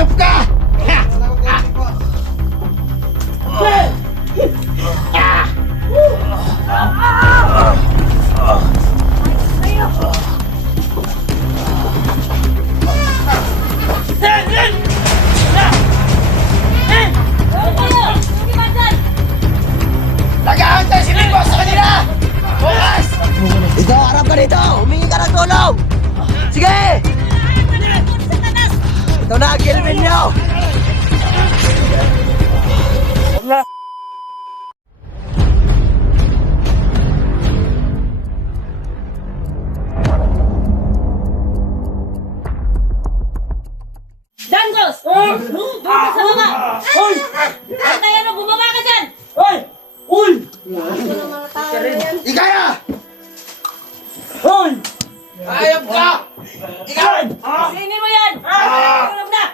Pasayop ka! Ha! Nag-aantay si Big Boss sa kanila! Bukas! Ikaw, harap ka dito! Humingi ka ng tulong! Sige! Ito na, Kelvin nyo! Dangos! Doon ka sa baba! Antayan mo, bumaba ka dyan! Ikaya! Hayop ka! Ikaw! Singin mo yan! Tulog na!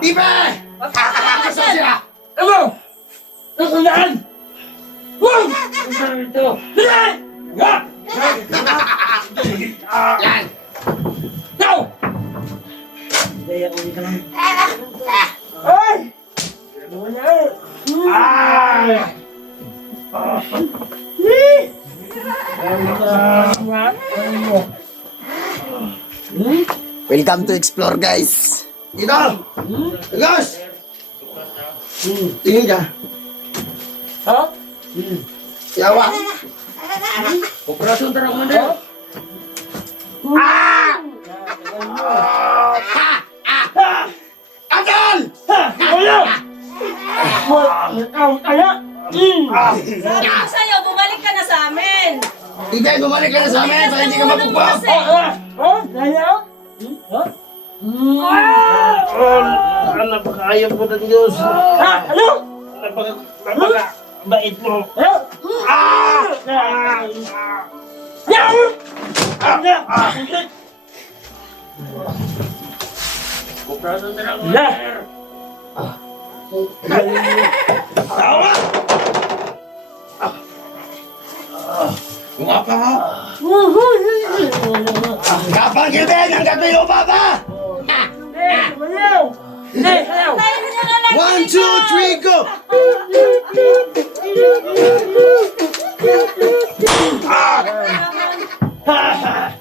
Ibe! Asa siya? Yan! Welcome to Explore, guys! Dito! Agos! Tingin ka. Yawa! Operasyon terang mana? Adol! Sabi ko sa'yo, bumalik ka na sa amin! Ibe, bumalik ka na sa amin para hindi ka mapupok! Napakaayaw po ng Diyos. Napakabait mo. Operasyon terang mana? Tawa! Kumapa mo! Kapang Kilben! Hanggat may lupa pa! Antayin mo na lang! 1, 2, 3, go!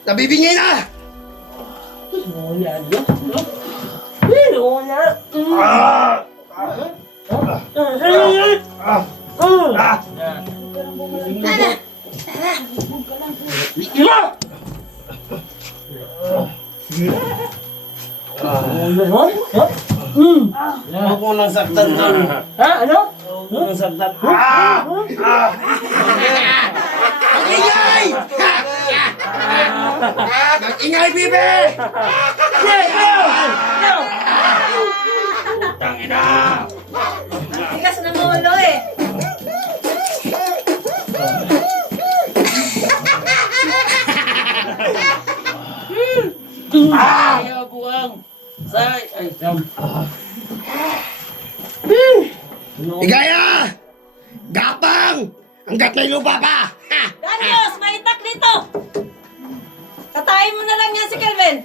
Nabibingay na! Huwag mo nang saktan doon. Huwag mo nang saktan. Mag-ingay! Mag-ingay, Bibe! Tangina! Tigas na mulo eh! Ayaw buwang. Say. Ay, Igaya! Gapang! Hanggat may lupa pa! Ha! Danios, may itak dito! Katayin mo na lang yan si Kelvin!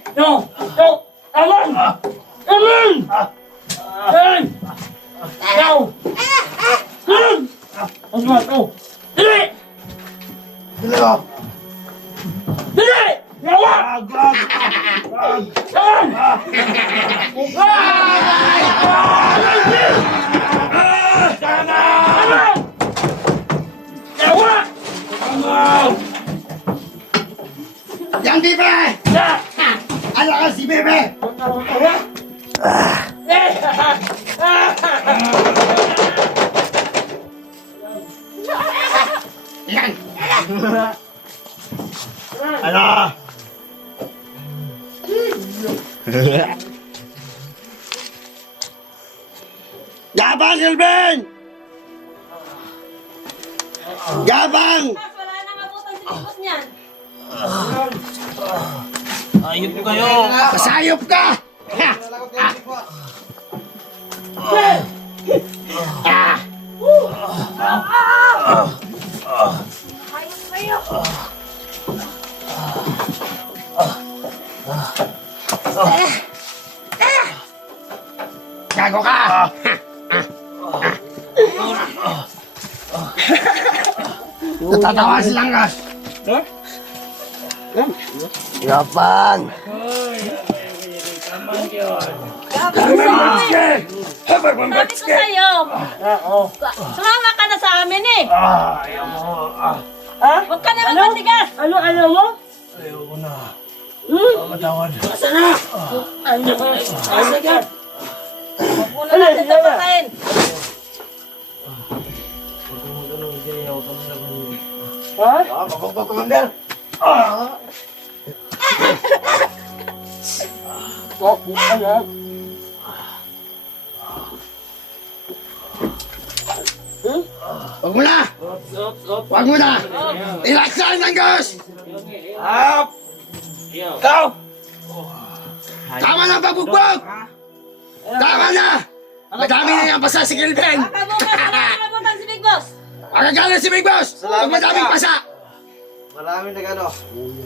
Yang Bibe! Alakas si Bibe! Yan! Ano? Gabang, Kelvin! Gabang! Mas wala nang abutan si Bigos niyan! ayop kayo. Pasayop ka! Ha! Natatawa silang gas. Yapang. Sabi ko sa'yo, sumama ka na sa amin eh. Huwag ka naman matigas. Ano mo? Ayoko na. Matawad. Asa na? Asa ka? Huwag mo na natin tapatayin. Ha? Kapag Commander. Ano? Huwag mo na! Huwag mo na! Ilaksan ng gas! Up! Ikaw! Tama na pagbugbog! Tama na! Madami na yung pasa si Kilben! Baka bukas wala nakabutan si Big Boss. Magagalit si Big Boss! Huwag madaming pasa! Maraming nag-ano,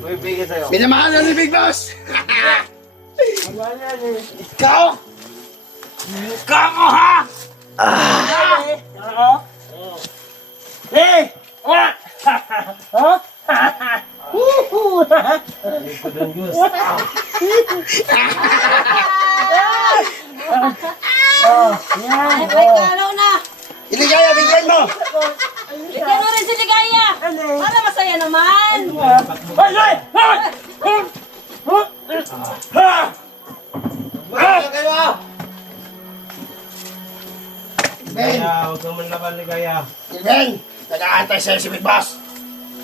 may bigay sa'yo. Minamahal na ni Big Boss! Ikaw! Ikaw mo ha! Hey! Ha? Ay, may kalaw na. Iligaya, bigyan mo! Bigyan mo rin si Ligaya. Para masaya naman. Hoy! Hoy! Hoy! Kaya kayo ah! Ben! Kaya, huwag kang manlaban ni Kaya. Ben! Nag-aantay sa'yo si Big Boss!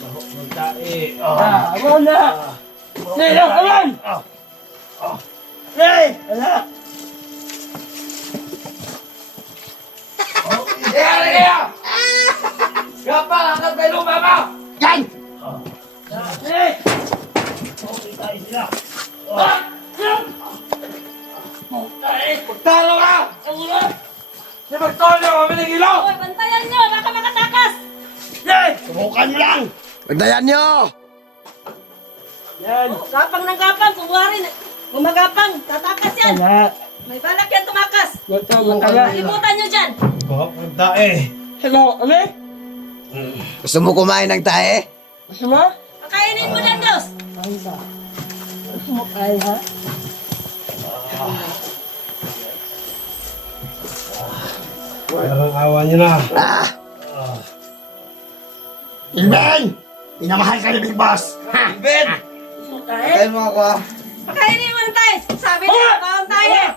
Magtae. Ako na! Sino ka man? Hey! Ala! Kaya, kaya! Gapa, hanggang kayo lumama! Yan! Hey! Magtalo ka! Si Magtolo, kami ng ilaw! Hoy, bantayan nyo. Baka makatakas. Hey! Subukan mo lang! Pagdayan nyo. Yan! Gapang ng gapang. Kung wari, gumagapang. Tatakas yan. Ala! May balak yan tumakas. Ito, matala! Limutan nyo dyan. Oh, magtae. Hello, ano? Gusto mo kumain ng tae? Gusto mo? Pakainin mo ng Diyos. Ay ba? Gusto mo kain, ha? Parang awa niyo na. Ben! Pinamahal ka ni Big Boss! Ha! Ben! Kain mo ako ah. Pakainin mo ng tayo. Sabi niya, bawang tayo.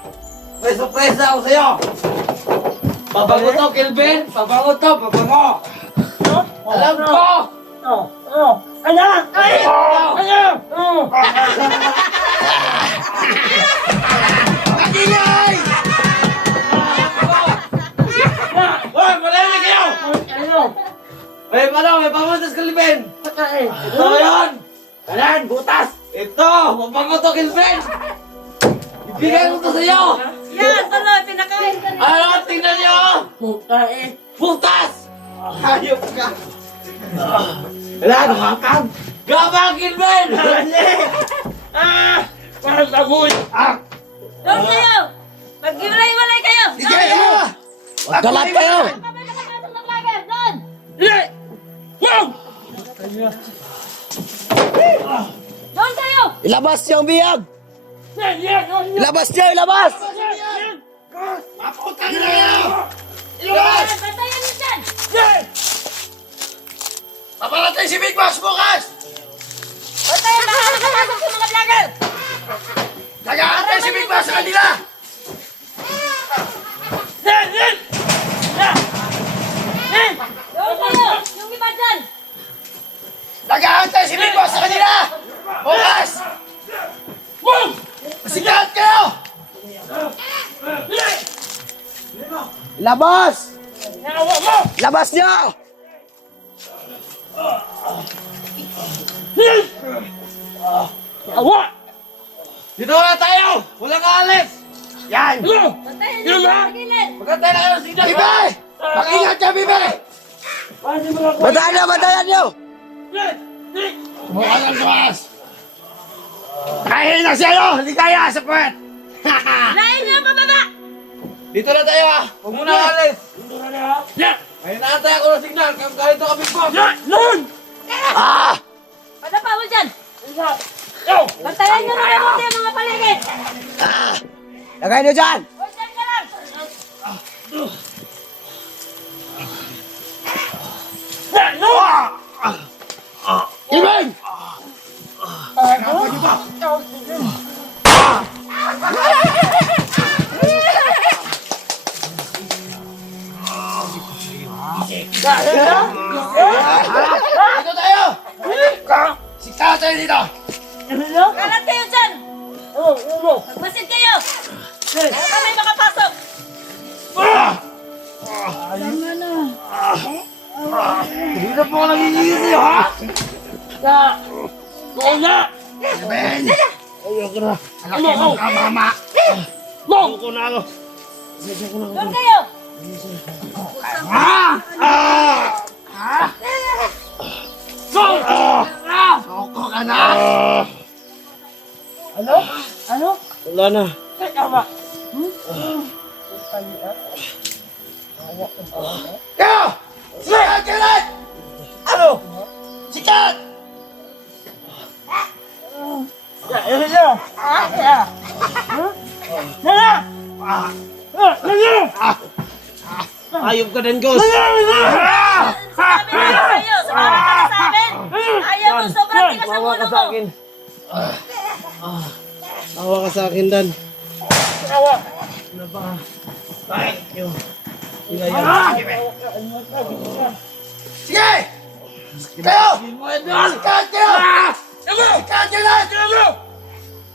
May surpresa ako sa'yo. Pabango to, Kilben. Pabango to, pabango. Alam ko! Ano? Ano? Magingay! Hoy, malalim kayo! Ano? May pamuntas Kilben. Pagkain. Ito yun! Kalan, butas! Ito! Pabango to, Kilben! Ibigay ko to sa'yo! Yan, tuloy. Pinakain ka na. Ano? Tingnan niyo! Pagkain. Butas! Hayop ka! Wala, nakakam! Gabang, Kilben! Parang tagoy. Doon kayo. Maghiwalay-walay kayo. Ligaya! Magkalat kayo. Kami nakapasok ng lager. Doon. Hindi! Wow! Doon kayo. Ilabas niyo ang biyag. Ilabas niyo, ilabas. Mapunta na kayo! Ilabas! Bantayan nyo dyan. Papalatay si Big Boss bukas! Bantayan baka nakapasok sa mga vlogger. Nag-aantay si Big Boss sa kanila! Doon kayo. Yung iba dyan. Nag-aantay si Big Boss sa kanila! Bukas! Sigahat kayo! Ilabas. Ilabas niyo. Awa! Dito na tayo! Walang alis! Yan! Bantayan nyo sa gilid. Magkantay na kayo ng signal! Bibe! Mag-ingat ka, Bibe! Batayan niyo. Bukas ang bukas! Kahin na sa'yo! Ligaya sa puwet! Lain nyo ang pababa. Dito na tayo ah! Huwag mo na alis! Dito na niya, ha? Yeah! May naantay ako ng signal, kaya kahit ito kami po! Yeah! Lon! Ano pa mo dyan? Isa! Yo! Bantayan nyo na mabuti ang mga paligid! Lagay nyo dyan! Huwag dyan ka lang! Yeah! Lon! Kilben! Dito tayo! Sikta tayo dito! Ano? Kalat kayo dyan! Ano? Ano? Magmasid kayo! Ayaw kami makapasok! Dito po ako nangingisip ha! Na! Wala! Kilben! Ayoko na! Anak kayo ng kamama! Ayoko na ako! Doon kayo! Soko ka na! Ano? Ano? Wala na. Tama. Kaya! Sikat ka na! Ano? Sikat! Ano niya? Ayop ka din, Ghost. Sabi na kayo! Sumama ka na sa amin! Ayaw mo! Sobrang tigas ng ulo mo! Awa ka sa akin, Dan. Awa. Ano ba? Ay, yun. Sige! Kayo! Sikat kayo! Sikat kayo na!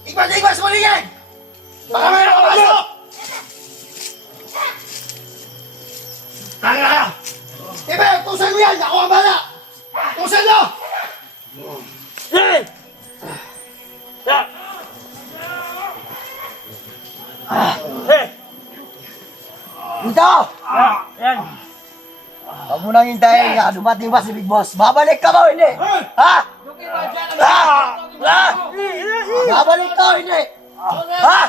Igwas mo ligyan! Baka may nakapasok! Tanga ka! Ibe, tusan mo yan! Ako ang bala! Tusan nyo! Hey! Yeah. Hey! Dito! Yan. Huwag mo nang hintayin nga, dumating ba si Big Boss? Babalik ka ba o hindi? Ha? Ha? Ha? Babalik ka o hindi? Ha?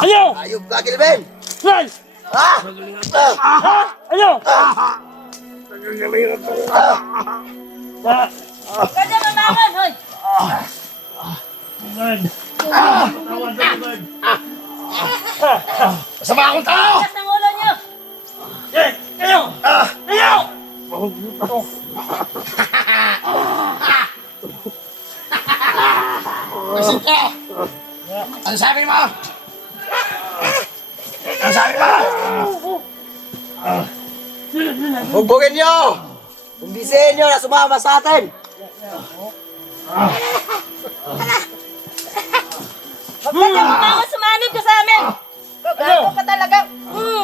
Ano? Ayub ka, Kilben! Hey! Ha? Ano? Huwag ka dyan mamangon! Hoy! Bird. Tawad na, Bird. Masama akong tao! Tigas ng ulo nyo! Hey! Kayo! Kayo! Isip ka! Ano sabi mo? Ano sabi mo? Bugbugin nyo! Kumbisihin nyo na sumama sa atin! Huwag ka dyan mamangon! Sumanib ka sa amin! Gago ka talaga!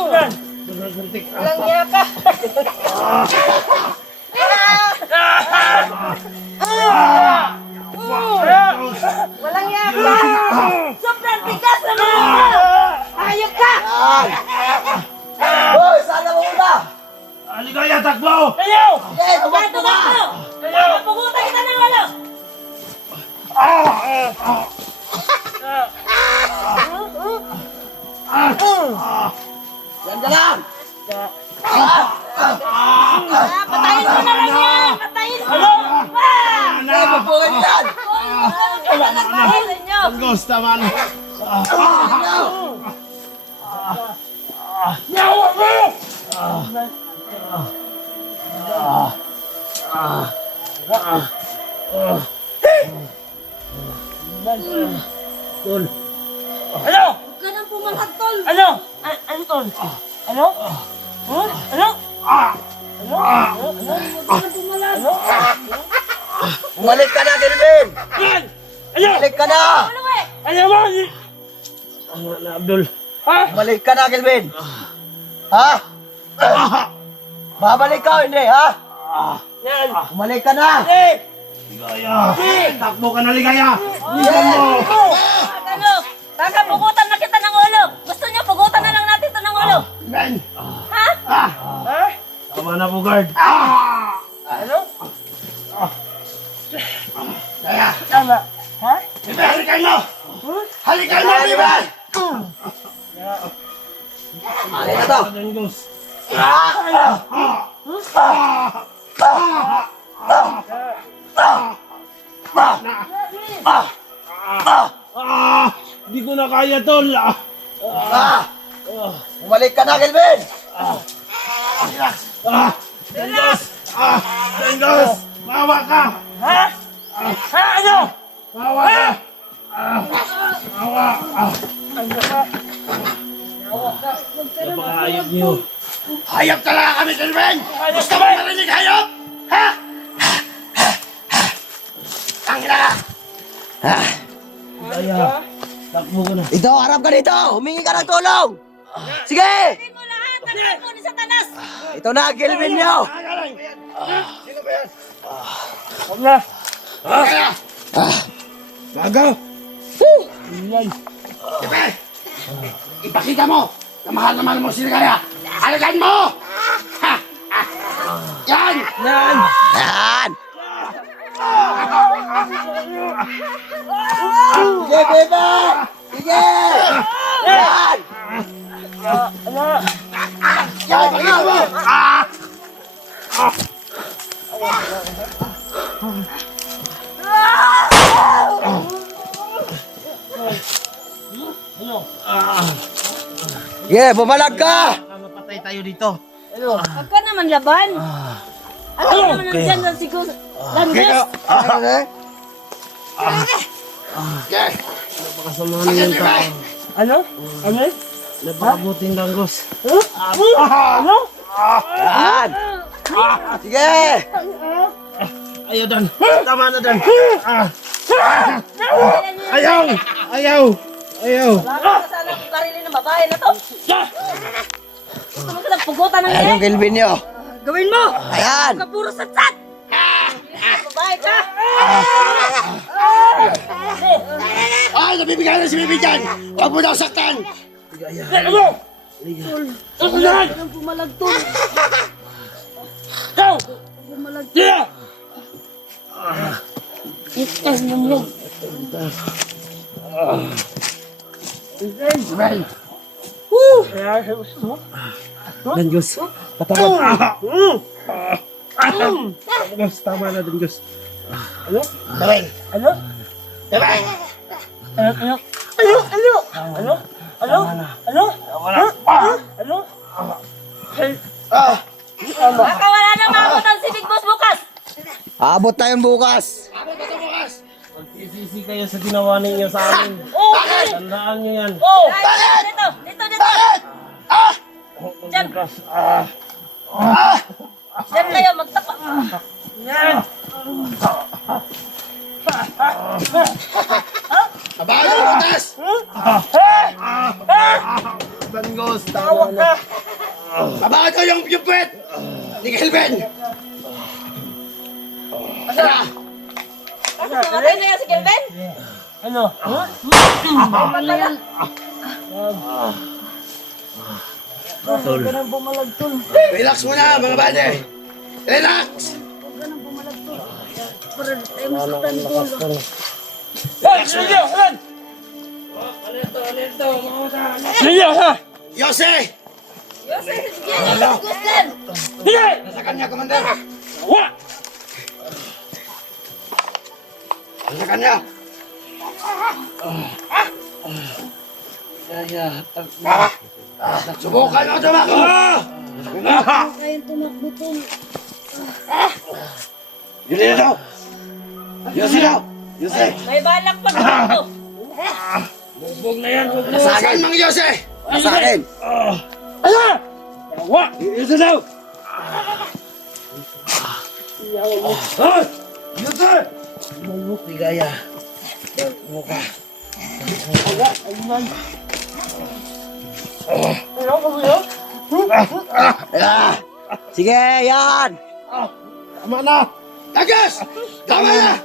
Yan. Walang niya ka! Walang niya ka! Sobrang tigas na mga mo! Ayok ka! Yan! Hoy, sana mo una! Aligaya, takbo! Kayo! Okay, Huwag tumakbo ka! tumakbo! Papugutan kita ng ulo! Yan ka lang! Patayin mo na lang yan! Patayin mo! Okay, bugbugin yan! Patayin ninyo! Ghost, tama na. Bugbugin nyo! Yawa mo! Tol. Ano? Huwag ka nang pumanghag, tol! Ano? Ano, Tol? Ano? Huh? Ano? Ano? Bumalik ka na, Kilben! Yan! Ano? Bumalik ka na! Ulo eh! Ano mo? Ano na, Abdul? Ha? Bumalik ka na, Kilben! Ha? Babalik ka o hindi, ha? Yan! Bumalik ka na! Ligaya! Takbo ka na, Ligaya! Ano? Baka pugutan na kita ng ulo! Gusto niyo pugutan na lang natin ito ng ulo! Ben! Ha? Ha? Tama na po, guard. Ano? Kaya! Tama. Ha? Ibalik kayo! Halikan mo, Bibay! Alin na to? Danggos. Di ko na kaya, tol. Bumalik ka na, Kelvin! Danggos! Danggos! Mawa ka! Ha? Ha? Ano? Mawa ka! Mawa! Napakahayop niyo. Hayop talaga kami, Kelvin! Gusto mo marinig hayop? Ha? Ang ina ka! Kaya, takbo ko na. Dito, harap ka dito! Humingi ka ng tulong! Sige! Hindi mo lahat ang ako ni Satanas. Ito na, Kelvin nyo! Sino ba yan? Huwag na. Kaya! Gagaw! Bibay! Ipakita mo na mahal mo si Ligaya! Halikan mo! Ha! Yan! Yan! Yan! Sige, bebe! Sige! Yan! Yan! Ipakita mo! Sige, bumalag ka! Mapatay tayo dito. Huwag ka naman laban. Ano naman nandyan na siguro? Langgos. Yan! Napakasama Bakit, niyo yung Bibay? tao. Ano? Ano? Napakabuting danggos. Ano? Yan! Sige! Ayaw, Dan. Tama na, Dan. Ayaw! Ayaw! Ayaw! Wala ka sana kung karilin ng babae na to. Gusto mo ka ng pugutan ng Ayan yung ire? Kelvin nyo! Gawin mo! Ayan! Huwag ka puro satsat! Babae ka! Ay! Nabibigay na si Bibi dyan! Huwag mo daw saktan! Ano? Ano yan? Ang pumalagtol. Ikaw! Sila! Bibay! Danggos. Patawad. Danggos, tama na, Danggos. Bibay! Ano? Bibay! Ano? Ano? Ano? Ano? Ano? Ano? Ano? Baka wala nang maabutan si Big Boss bukas. Abot tayong bukas! Ano ba ito bukas? Magsisisi kayo sa ginawa ninyo sa amin. Oo! Tandaan nyo yan. Oo! Dito! Dito! Dito! Bakit? Ah! Diyan! Ah! Diyan kayo magtapa. Abahan yung butas! Danggos, tama na. Abahan ko yung puwet! Ni Kelvin! Asa? Patay na yan si Kelvin? Ano? Patay na yan. Relax muna mga bade! Relax! Sige! Sige! Ha? Yose! Yose! Yan yung Big Boss yan! Sige! Nasa kanya, Commander! Wa! Nasa kanya! Subukan mo tumakbo! Kayong tumakbo to. Yun na daw! Yose daw! Yose! May balak pa tumakbo. Nasa akin, Mang Yose! Sa akin! Ano? Wa! Yose daw! Yose! Ligaya. Ah! Sige, yan! Tama na. Tagas! Tama na!